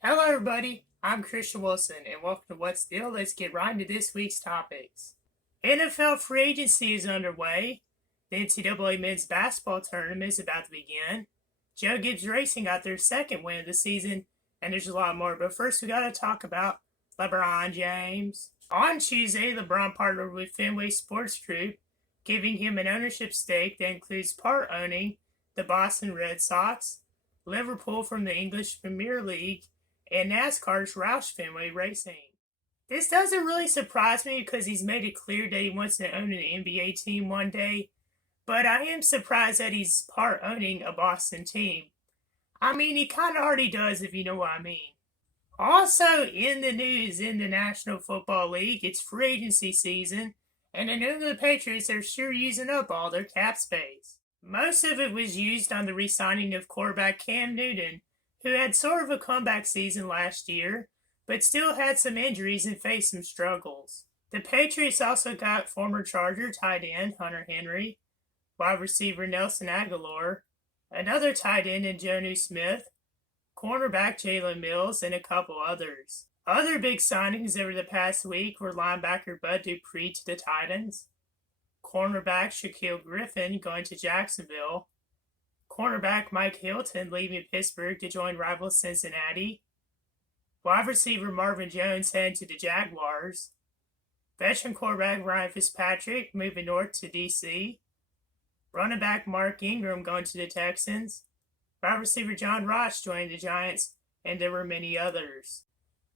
Hello, everybody. I'm Christian Wilson, and welcome to What's the Deal. Let's get right into this week's topics. NFL free agency is underway. The NCAA men's basketball tournament is about to begin. Joe Gibbs Racing got their second win of the season, and there's a lot more. But first, we got to talk about LeBron James. On Tuesday, LeBron partnered with Fenway Sports Group, giving him an ownership stake that includes part owning the Boston Red Sox, Liverpool from the English Premier League, and NASCAR's Roush Fenway Racing. This doesn't really surprise me because he's made it clear that he wants to own an NBA team one day, but I am surprised that he's part owning a Boston team. I mean, he kind of already does, if you know what I mean. Also, in the news in the National Football League, it's free agency season, and the New England Patriots are sure using up all their cap space. Most of it was used on the re signing of quarterback Cam Newton, who had sort of a comeback season last year, but still had some injuries and faced some struggles. The Patriots also got former Charger tight end Hunter Henry, wide receiver Nelson Aguilar, another tight end in Jonnu Smith, cornerback Jalen Mills, and a couple others. Other big signings over the past week were linebacker Bud Dupree to the Titans, cornerback Shaquille Griffin going to Jacksonville, cornerback Mike Hilton leaving Pittsburgh to join rival Cincinnati, wide receiver Marvin Jones heading to the Jaguars, veteran quarterback Ryan Fitzpatrick moving north to D.C., running back Mark Ingram going to the Texans, wide receiver John Ross joining the Giants, and there were many others.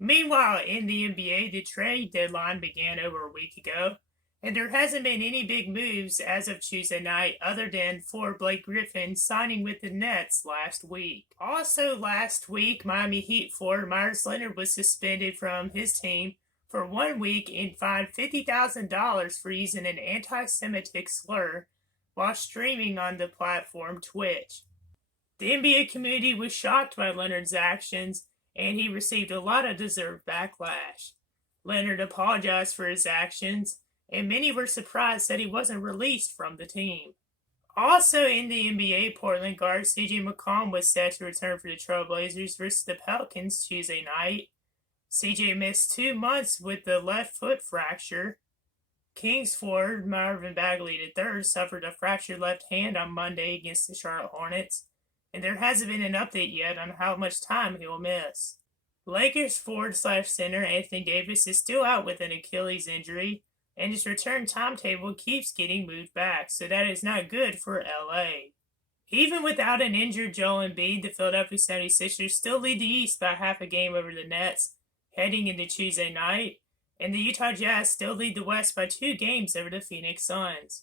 Meanwhile, in the NBA, the trade deadline began over a week ago, and there hasn't been any big moves as of Tuesday night other than for Blake Griffin signing with the Nets last week. Also last week, Miami Heat forward Myers Leonard was suspended from his team for 1 week and fined $50,000 for using an anti-Semitic slur while streaming on the platform Twitch. The NBA community was shocked by Leonard's actions, and he received a lot of deserved backlash. Leonard apologized for his actions, and many were surprised that he wasn't released from the team. Also in the NBA, Portland guard C.J. McCollum was set to return for the Trailblazers versus the Pelicans Tuesday night. C.J. missed 2 months with the left foot fracture. Kings forward Marvin Bagley III suffered a fractured left hand on Monday against the Charlotte Hornets, and there hasn't been an update yet on how much time he will miss. Lakers forward/center Anthony Davis is still out with an Achilles injury, and his return timetable keeps getting moved back, so that is not good for LA. Even without an injured Joel Embiid, the Philadelphia 76ers still lead the East by half a game over the Nets heading into Tuesday night, and the Utah Jazz still lead the West by 2 games over the Phoenix Suns.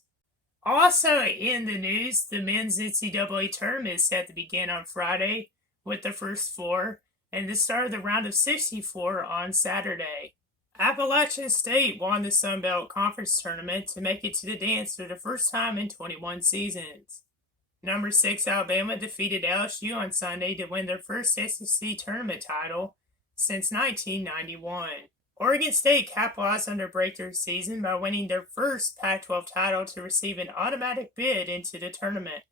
Also in the news, the men's NCAA tournament is set to begin on Friday with the first 4, and the start of the round of 64 on Saturday. Appalachian State won the Sun Belt Conference Tournament to make it to the dance for the first time in 21 seasons. Number 6 Alabama defeated LSU on Sunday to win their first SEC tournament title since 1991. Oregon State capitalized on their breakthrough season by winning their first Pac-12 title to receive an automatic bid into the tournament.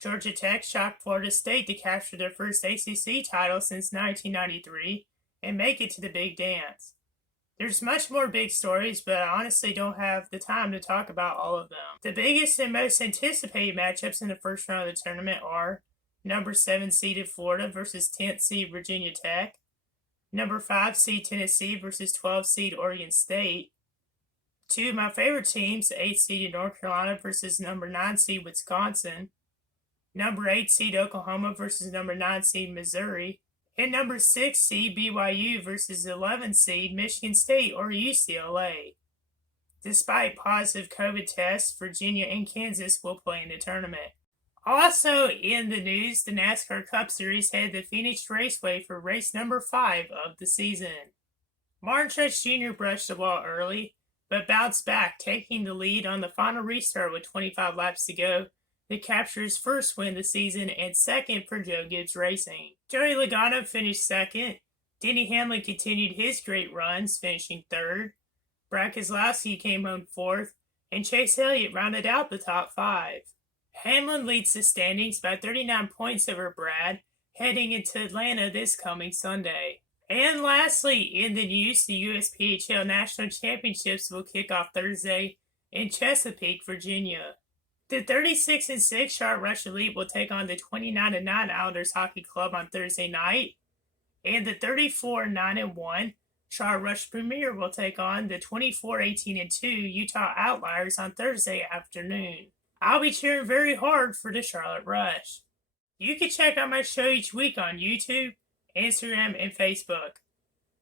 Georgia Tech shocked Florida State to capture their first ACC title since 1993 and make it to the big dance. There's much more big stories, but I honestly don't have the time to talk about all of them. The biggest and most anticipated matchups in the first round of the tournament are number 7 seeded Florida versus 10th seed Virginia Tech, number 5 seed Tennessee versus 12 seed Oregon State, 2 of my favorite teams, 8 seeded North Carolina versus number 9 seed Wisconsin, number 8 seed Oklahoma versus number 9 seed Missouri, and number 6 seed BYU versus 11 seed Michigan State or UCLA. Despite positive COVID tests, Virginia and Kansas will play in the tournament. Also in the news, the NASCAR Cup Series headed to Phoenix Raceway for race number 5 of the season. Martin Truex Jr. brushed the ball early, but bounced back, taking the lead on the final restart with 25 laps to go to capture his first win of the season and second for Joe Gibbs Racing. Joey Logano finished second. Denny Hamlin continued his great runs, finishing third. Brad Keselowski came home fourth, and Chase Elliott rounded out the top 5. Hamlin leads the standings by 39 points over Brad, heading into Atlanta this coming Sunday. And lastly, in the news, the USPHL National Championships will kick off Thursday in Chesapeake, Virginia. The 36-6 Charlotte Rush Elite will take on the 29-9 Islanders Hockey Club on Thursday night, and the 34-9-1 Charlotte Rush Premier will take on the 24-18-2 Utah Outliers on Thursday afternoon. I'll be cheering very hard for the Charlotte Rush. You can check out my show each week on YouTube, Instagram, and Facebook.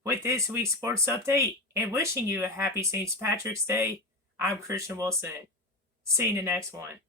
With this week's sports update and wishing you a happy St. Patrick's Day, I'm Christian Wilson. See you in the next one.